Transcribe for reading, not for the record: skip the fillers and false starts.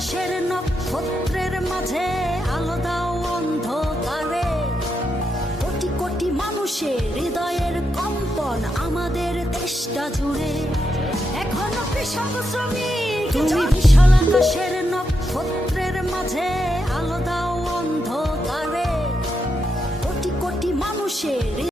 আকাশের নক্ষত্রের মাঝে আলো দাও অন্ধকারে। কোটি কোটি মানুষের হৃদয়ের কম্পন আমাদের দেশটা জুড়ে। এখনো কৃষক শ্রমিক, তুমি বিশাল আকাশের নক্ষত্রের মাঝে